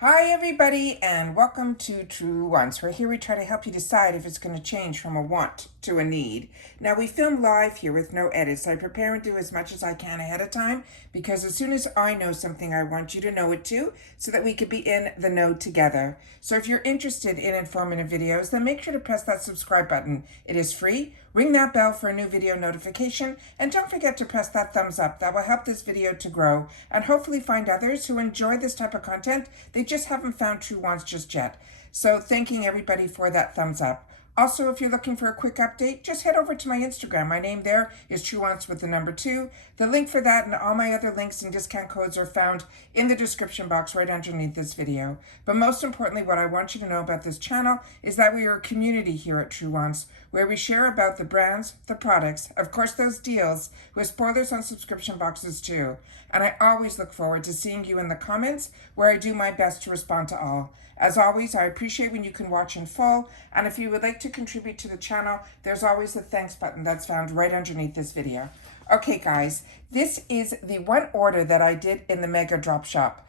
Hi everybody and welcome to Truewants, where here we try to help you decide if it's going to change from a want to a need. Now we film live here with no edits. I prepare and do as much as I can ahead of time because as soon as I know something I want you to know it too, so that we could be in the know together. So if you're interested in informative videos, then make sure to press that subscribe button. It is free. Ring that bell for a new video notification, and don't forget to press that thumbs up. That will help this video to grow and hopefully find others who enjoy this type of content. They just haven't found Truewants just yet. So thanking everybody for that thumbs up. Also, if you're looking for a quick update, just head over to my Instagram. My name there is Truewants with the number 2. The link for that and all my other links and discount codes are found in the description box right underneath this video. But most importantly, what I want you to know about this channel is that we are a community here at Truewants, where we share about the brands, the products, of course those deals, with spoilers on subscription boxes too. And I always look forward to seeing you in the comments, where I do my best to respond to all. As always, I appreciate when you can watch in full, and if you would like to contribute to the channel, there's always the thanks button that's found right underneath this video. Okay guys, this is the one order that I did in the Mega Drop Shop.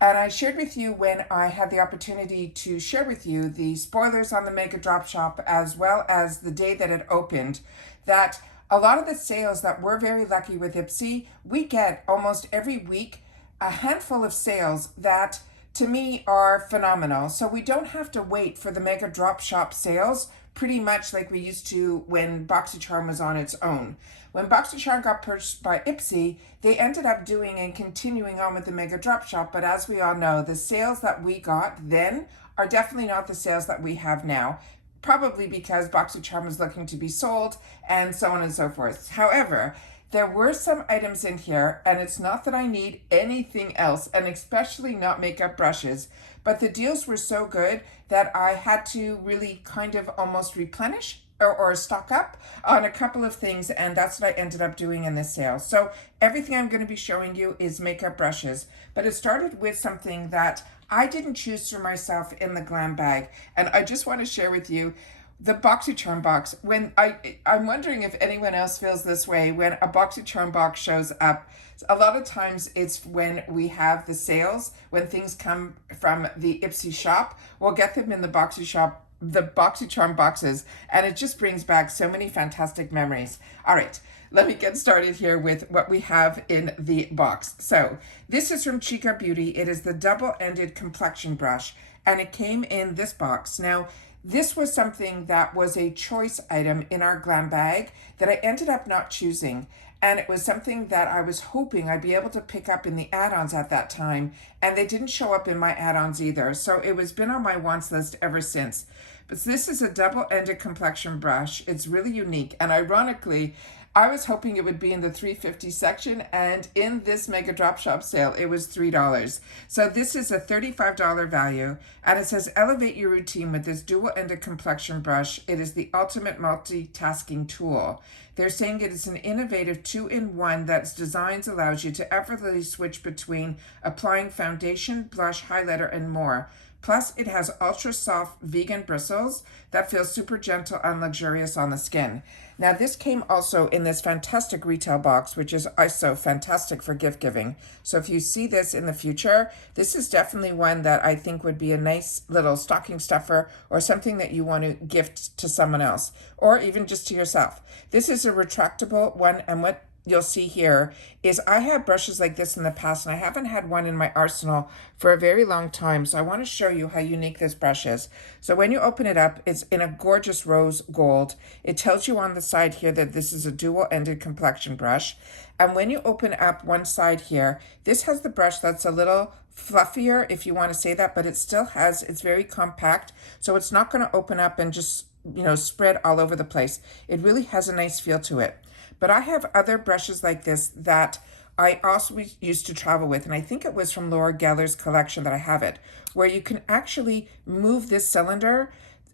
And I shared with you when I had the opportunity to share with you the spoilers on the Mega Drop Shop, as well as the day that it opened, that a lot of the sales that we're very lucky with IPSY, we get almost every week a handful of sales that to me are phenomenal. So we don't have to wait for the Mega Drop Shop sales pretty much like we used to when Boxycharm was on its own. When Boxycharm got purchased by IPSY, they ended up doing and continuing on with the Mega Drop Shop, but as we all know, the sales that we got then are definitely not the sales that we have now, probably because Boxycharm is looking to be sold and so on and so forth. However, there were some items in here, and it's not that I need anything else, and especially not makeup brushes, but the deals were so good that I had to really kind of almost replenish or stock up on a couple of things, and that's what I ended up doing in this sale. So everything I'm going to be showing you is makeup brushes, but it started with something that I didn't choose for myself in the glam bag, and I just want to share with you the Boxycharm box. When I'm wondering if anyone else feels this way when a Boxycharm box shows up. A lot of times it's when we have the sales, when things come from the IPSY shop, we'll get them in the Boxycharm boxes, and it just brings back so many fantastic memories. All right, let me get started here with what we have in the box. So this is from Chica Beauty. It is the double-ended complexion brush, and it came in this box. Now, this was something that was a choice item in our glam bag that I ended up not choosing. And it was something that I was hoping I'd be able to pick up in the add-ons at that time. And they didn't show up in my add-ons either. So it was been on my wants list ever since. But this is a double-ended complexion brush. It's really unique. And ironically, I was hoping it would be in the $3.50 section, and in this Mega Drop Shop sale, it was $3. So this is a $35 value, and it says, elevate your routine with this dual-ended complexion brush. It is the ultimate multitasking tool. They're saying it is an innovative 2-in-1 that's designs allows you to effortlessly switch between applying foundation, blush, highlighter, and more. Plus, it has ultra soft vegan bristles that feel super gentle and luxurious on the skin. Now, this came also in this fantastic retail box, which is also fantastic for gift giving. So if you see this in the future, this is definitely one that I think would be a nice little stocking stuffer or something that you want to gift to someone else, or even just to yourself. This is a retractable one, and what you'll see here is I have brushes like this in the past, and I haven't had one in my arsenal for a very long time. So I want to show you how unique this brush is. So when you open it up, it's in a gorgeous rose gold. It tells you on the side here that this is a dual-ended complexion brush. And when you open up one side here, this has the brush that's a little fluffier, if you want to say that, but it still has, it's very compact. So it's not going to open up and just, spread all over the place. It really has a nice feel to it. But I have other brushes like this that I also used to travel with, and I think it was from Laura Geller's collection that I have it, where you can actually move this cylinder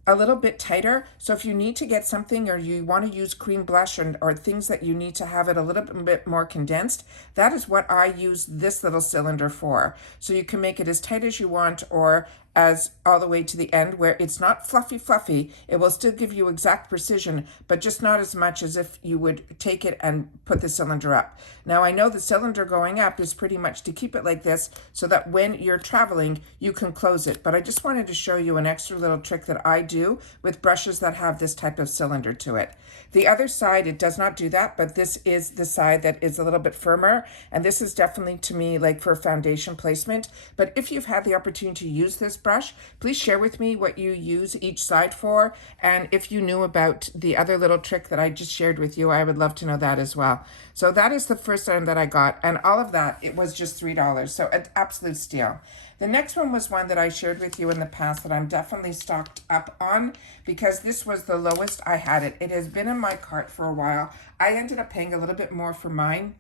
a little bit tighter. So if you need to get something, or you want to use cream blush or things that you need to have it a little bit more condensed, that is what I use this little cylinder for. So you can make it as tight as you want, or as all the way to the end, where it's not fluffy. It will still give you exact precision, but just not as much as if you would take it and put the cylinder up. Now, I know the cylinder going up is pretty much to keep it like this so that when you're traveling, you can close it. But I just wanted to show you an extra little trick that I do with brushes that have this type of cylinder to it. The other side, it does not do that, but this is the side that is a little bit firmer. And this is definitely, to me, like for foundation placement. But if you've had the opportunity to use this brush, please share with me what you use each side for. And if you knew about the other little trick that I just shared with you, I would love to know that as well. So that is the first item that I got. And all of that, it was just $3. So an absolute steal. The next one was one that I shared with you in the past that I'm definitely stocked up on because this was the lowest I had it. It has been in my cart for a while. I ended up paying a little bit more for mine.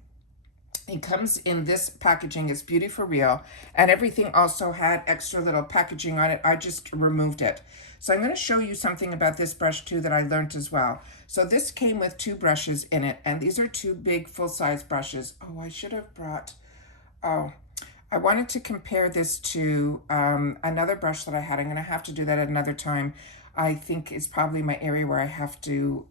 It comes in this packaging. It's Beauty for Real, and everything also had extra little packaging on it. I just removed it. So I'm going to show you something about this brush too that I learned as well. So this came with 2 brushes in it, and these are 2 big full-size brushes. Oh, I should have brought, I wanted to compare this to another brush that I had. I'm going to have to do that at another time. I think it's probably my area where I have to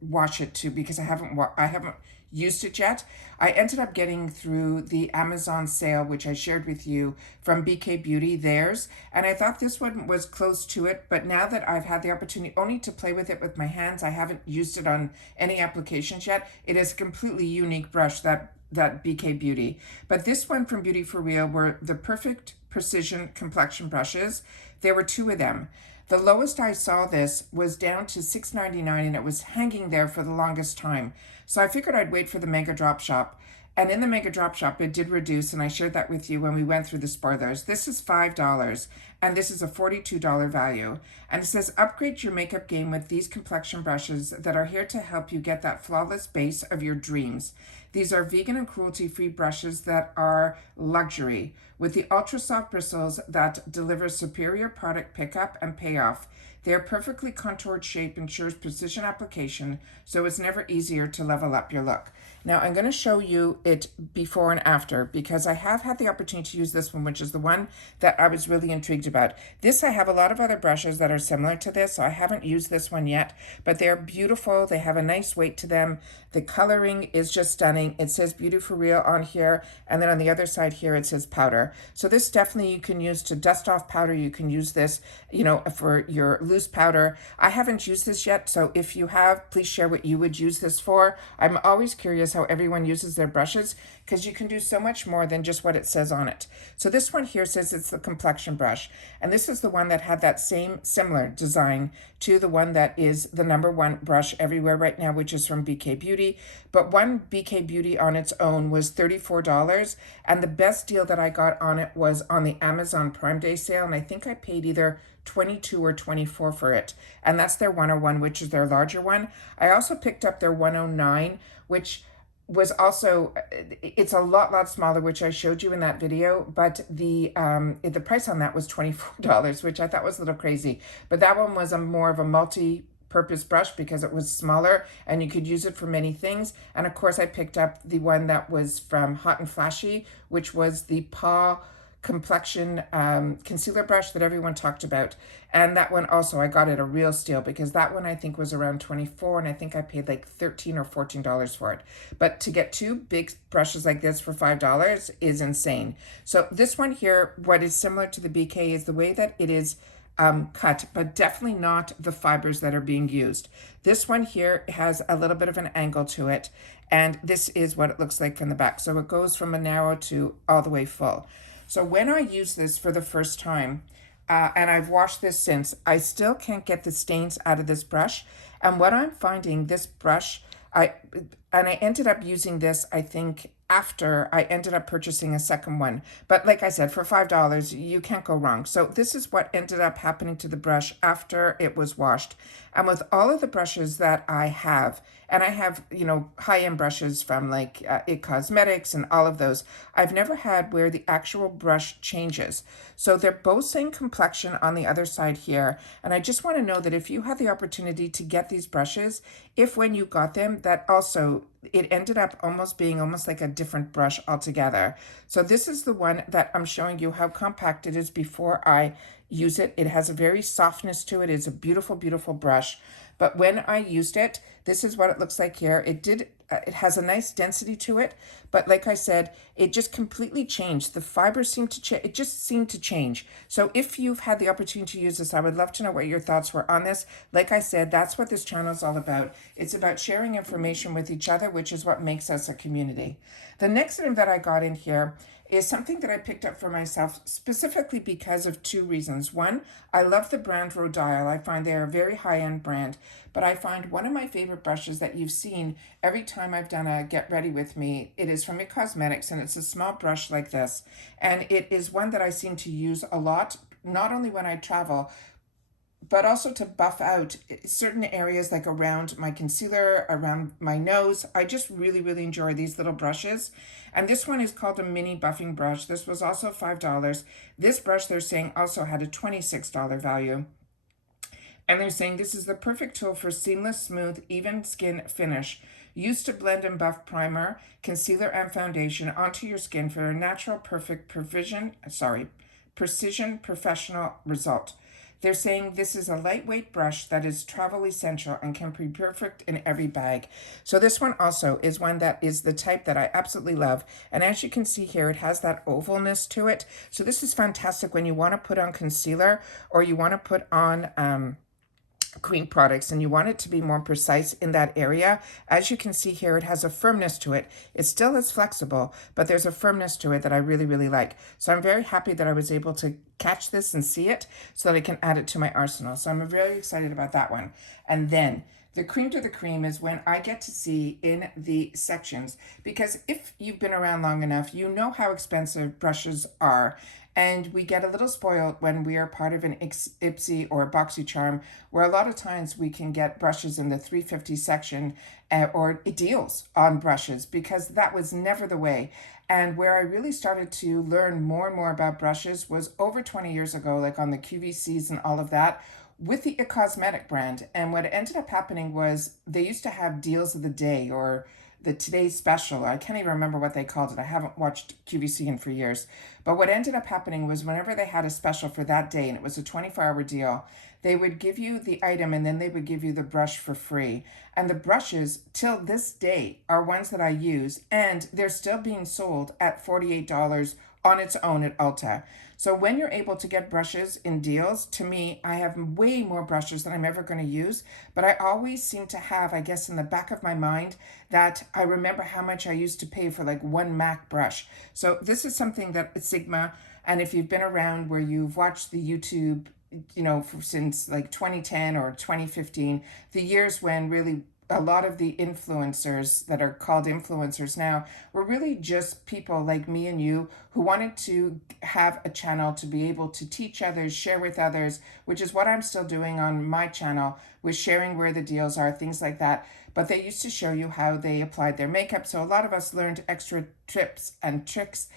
wash it too, because I haven't used it yet. I ended up getting through the Amazon sale, which I shared with you from BK Beauty, theirs, and I thought this one was close to it, but now that I've had the opportunity only to play with it with my hands, I haven't used it on any applications yet. It is a completely unique brush, that BK Beauty. But this one from Beauty for Real were the Perfect Precision Complexion brushes. There were 2 of them. The lowest I saw this was down to $6.99, and it was hanging there for the longest time. So I figured I'd wait for the Mega Drop Shop. And in the Mega Drop Shop, it did reduce, and I shared that with you when we went through the spoilers. This is $5, and this is a $42 value. And it says, upgrade your makeup game with these complexion brushes that are here to help you get that flawless base of your dreams. These are vegan and cruelty-free brushes that are luxury, with the ultra-soft bristles that deliver superior product pickup and payoff. Their perfectly contoured shape ensures precision application, so it's never easier to level up your look. Now, I'm going to show you it before and after because I have had the opportunity to use this one, which is the one that I was really intrigued about. This, I have a lot of other brushes that are similar to this, so I haven't used this one yet, but they're beautiful. They have a nice weight to them. The coloring is just stunning. It says Beauty for Real on here, and then on the other side here, it says powder. So this definitely you can use to dust off powder. You can use this, for your loose powder. I haven't used this yet, so if you have, please share what you would use this for. I'm always curious how everyone uses their brushes because you can do so much more than just what it says on it. So this one here says it's the complexion brush, and this is the one that had that same similar design to the one that is the #1 brush everywhere right now, which is from BK Beauty. But one BK Beauty on its own was $34, and the best deal that I got on it was on the Amazon Prime Day sale, and I think I paid either $22 or $24 for it, and that's their 101, which is their larger one. I also picked up their 109, which was also, it's a lot smaller, which I showed you in that video, but the price on that was $24, which I thought was a little crazy. But that one was more of a multi-purpose brush because it was smaller and you could use it for many things. And of course I picked up the one that was from Hot and Flashy, which was the Paw complexion concealer brush that everyone talked about, and that one also I got at a real steal because that one I think was around $24, and I think I paid like $13 or $14 for it. But to get 2 big brushes like this for $5 is insane. So this one here, what is similar to the BK is the way that it is cut, but definitely not the fibers that are being used. This one here has a little bit of an angle to it, and this is what it looks like from the back. So it goes from a narrow to all the way full. So when I use this for the first time, and I've washed this since, I still can't get the stains out of this brush. And what I'm finding, this brush, I ended up using this, I think, after I ended up purchasing a second one. But like I said, for $5, you can't go wrong. So this is what ended up happening to the brush after it was washed. And with all of the brushes that I have, And I have, you know, high-end brushes from like IT Cosmetics and all of those. I've never had where the actual brush changes. So they're both saying complexion on the other side here. And I just want to know that if you had the opportunity to get these brushes, if when you got them, that also it ended up almost being almost like a different brush altogether. So this is the one that I'm showing you how compact it is before I use it. It has a very softness to it. It's a beautiful, beautiful brush. But when I used it, this is what it looks like here. It has a nice density to it, but like I said, it just completely changed. The fibers seemed to change. It just seemed to change. So if you've had the opportunity to use this, I would love to know what your thoughts were on this. Like I said, that's what this channel is all about. It's about sharing information with each other, which is what makes us a community. The next item that I got in here is something that I picked up for myself specifically because of two reasons. One, I love the brand Rodial. I find they're a very high-end brand, but I find one of my favorite brushes that you've seen every time I've done a Get Ready With Me, it is from IT Cosmetics, and it's a small brush like this. And it is one that I seem to use a lot, not only when I travel, but also to buff out certain areas like around my concealer, around my nose. I just really, really enjoy these little brushes. And this one is called a mini buffing brush. This was also $5. This brush, they're saying, also had a $26 value. And they're saying this is the perfect tool for seamless, smooth, even skin finish. Used to blend and buff primer, concealer, and foundation onto your skin for a natural, perfect precision professional result. They're saying this is a lightweight brush that is travel essential and can be perfect in every bag. So this one also is one that is the type that I absolutely love. And as you can see here, it has that ovalness to it. So this is fantastic when you want to put on concealer or you want to put on cream products and you want it to be more precise in that area. As you can see here, it has a firmness to it. It still is flexible, but there's a firmness to it that I really, really like. So I'm very happy that I was able to catch this and see it so that I can add it to my arsenal. So I'm very excited about that one. And then the cream to the cream is when I get to see in the sections, because if you've been around long enough, you know how expensive brushes are. And we get a little spoiled when we are part of an IPSY or a Boxycharm, where a lot of times we can get brushes in the $3.50 section or deals on brushes, because that was never the way. And where I really started to learn more and more about brushes was over 20 years ago, like on the QVCs and all of that, with the IT Cosmetic brand. And what ended up happening was they used to have deals of the day or the today's special. I can't even remember what they called it. I haven't watched QVC in for years. But what ended up happening was whenever they had a special for that day, and it was a 24-hour deal, they would give you the item and then they would give you the brush for free. And the brushes, till this day, are ones that I use, and they're still being sold at $48 on its own at Ulta. So when you're able to get brushes in deals, to me, I have way more brushes than I'm ever going to use, but I always seem to have, I guess, in the back of my mind that I remember how much I used to pay for like one MAC brush. So this is something that Sigma, and if you've been around where you've watched the YouTube, you know, since like 2010 or 2015, the years when really a lot of the influencers that are called influencers now were really just people like me and you who wanted to have a channel to be able to teach others, share with others, which is what I'm still doing on my channel, with sharing where the deals are, things like that. But they used to show you how they applied their makeup. So a lot of us learned extra tips and tricks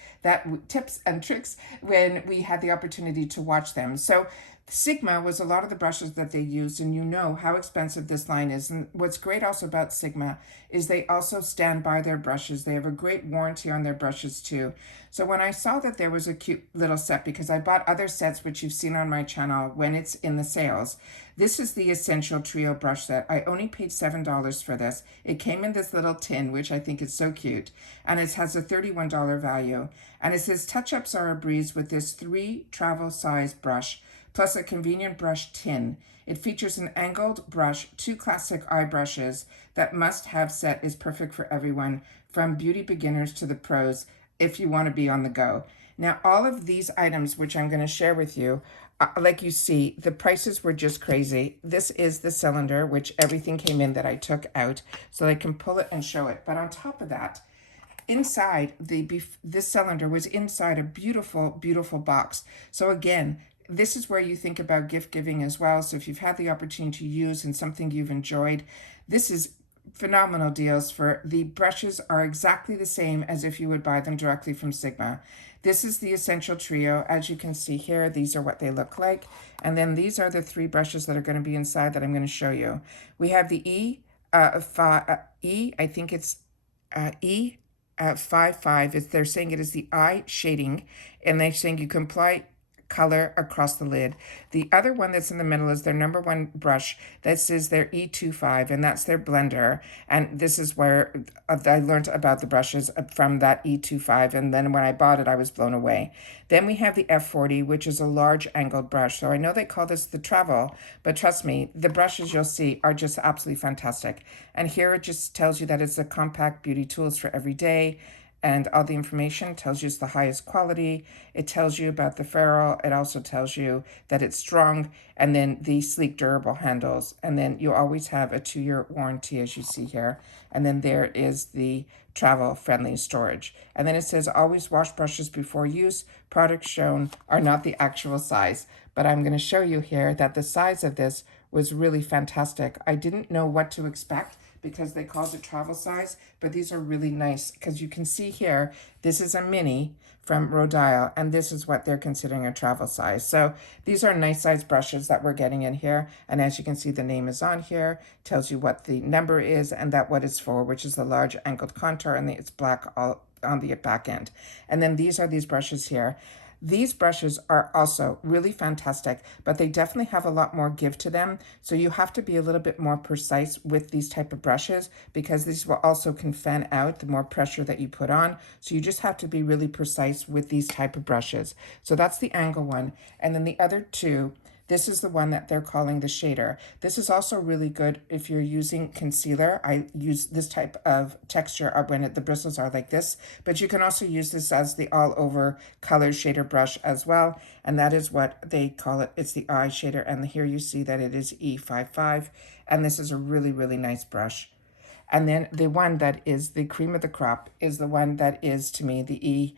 when we had the opportunity to watch them. So Sigma was a lot of the brushes that they used, and you know how expensive this line is. And what's great also about Sigma is they also stand by their brushes. They have a great warranty on their brushes too. So when I saw that there was a cute little set, because I bought other sets which you've seen on my channel when it's in the sales, this is the Essential Trio brush set. I only paid $7 for this. It came in this little tin, which I think is so cute, and it has a $31 value. And it says touch-ups are a breeze with this 3 travel size brush, plus a convenient brush tin. It features an angled brush, 2 classic eye brushes. That must-have set is perfect for everyone, from beauty beginners to the pros, if you want to be on the go. Now, all of these items, which I'm going to share with you, like you see, the prices were just crazy. This is the cylinder, which everything came in that I took out, so I can pull it and show it. But on top of that, inside this cylinder was inside a beautiful, beautiful box. So again, this is where you think about gift giving as well. So if you've had the opportunity to use and something you've enjoyed, this is phenomenal deals for the brushes are exactly the same as if you would buy them directly from Sigma. This is the Essential Trio. As you can see here, these are what they look like. And then these are the 3 brushes that are going to be inside that I'm going to show you. We have the I think it's E 55. They're saying it is the eye shading, and they're saying you can apply color across the lid. The other one that's in the middle is their number 1 brush. This is their E25, and that's their blender. And this is where I learned about the brushes from that E25, and then when I bought it, I was blown away. Then we have the F40, which is a large angled brush. So I know they call this the travel, but trust me, the brushes you'll see are just absolutely fantastic. And here it just tells you that it's a compact beauty tools for every day. And all the information tells you it's the highest quality. It tells you about the ferrule. It also tells you that it's strong, and then the sleek, durable handles. And then you always have a 2-year warranty, as you see here. And then there is the travel-friendly storage. And then it says, always wash brushes before use. Products shown are not the actual size. But I'm going to show you here that the size of this was really fantastic. I didn't know what to expect, because they called it travel size, but these are really nice because you can see here, this is a mini from Rodile, and this is what they're considering a travel size. So these are nice size brushes that we're getting in here, and as you can see, the name is on here, tells you what the number is and that what it's for, which is the large angled contour, and it's black all on the back end. And then these are these brushes here. These brushes are also really fantastic, but they definitely have a lot more give to them. So you have to be a little bit more precise with these type of brushes, because these will also can fan out the more pressure that you put on. So you just have to be really precise with these type of brushes. So that's the angle one. And then the other 2, this is the one that they're calling the shader. This is also really good if you're using concealer. I use this type of texture when the bristles are like this, but you can also use this as the all over color shader brush as well. And that is what they call it. It's the eye shader. And here you see that it is E55. And this is a really, really nice brush. And then the one that is the cream of the crop is the one that is, to me, the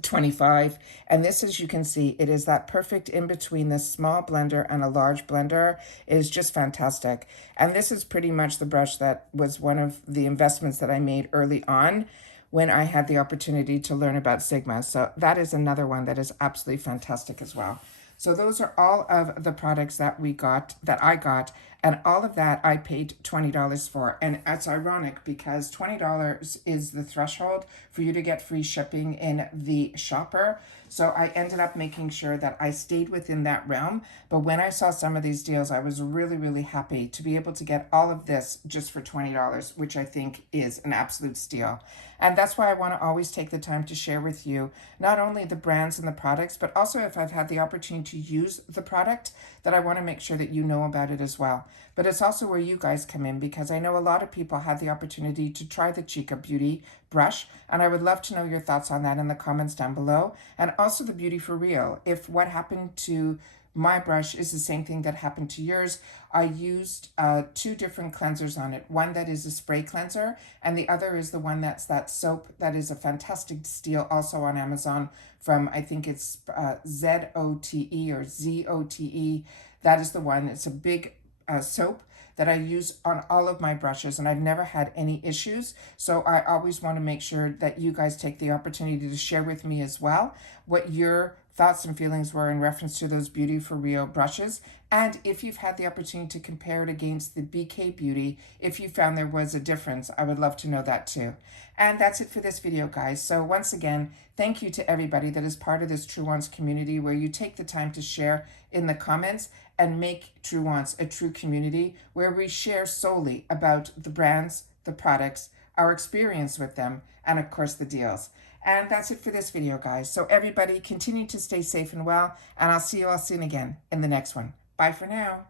E25, and this, as you can see, it is that perfect in between this small blender and a large blender. It is just fantastic. And this is pretty much the brush that was one of the investments that I made early on when I had the opportunity to learn about Sigma. So that is another one that is absolutely fantastic as well. So those are all of the products that I got, and all of that I paid $20 for. And it's ironic because $20 is the threshold for you to get free shipping in the shopper. So I ended up making sure that I stayed within that realm. But when I saw some of these deals, I was really, really happy to be able to get all of this just for $20, which I think is an absolute steal. And that's why I want to always take the time to share with you not only the brands and the products, but also if I've had the opportunity to use the product, that I want to make sure that you know about it as well. But it's also where you guys come in, because I know a lot of people had the opportunity to try the Chica Beauty brush, and I would love to know your thoughts on that in the comments down below. And also the Beauty for Real. If what happened to my brush is the same thing that happened to yours. I used 2 different cleansers on it. One that is a spray cleanser, and the other is the one that's that soap that is a fantastic steal also on Amazon from, I think it's ZOTE or ZOTE. That is the one. It's a big soap that I use on all of my brushes, and I've never had any issues. So I always want to make sure that you guys take the opportunity to share with me as well what your thoughts and feelings were in reference to those Beauty for Real brushes. And if you've had the opportunity to compare it against the BK Beauty, if you found there was a difference, I would love to know that too. And that's it for this video, guys. So once again, thank you to everybody that is part of this Truewants community, where you take the time to share in the comments and make Truewants a true community where we share solely about the brands, the products, our experience with them, and of course the deals. And that's it for this video, guys. So everybody continue to stay safe and well, and I'll see you all soon again in the next one. Bye for now.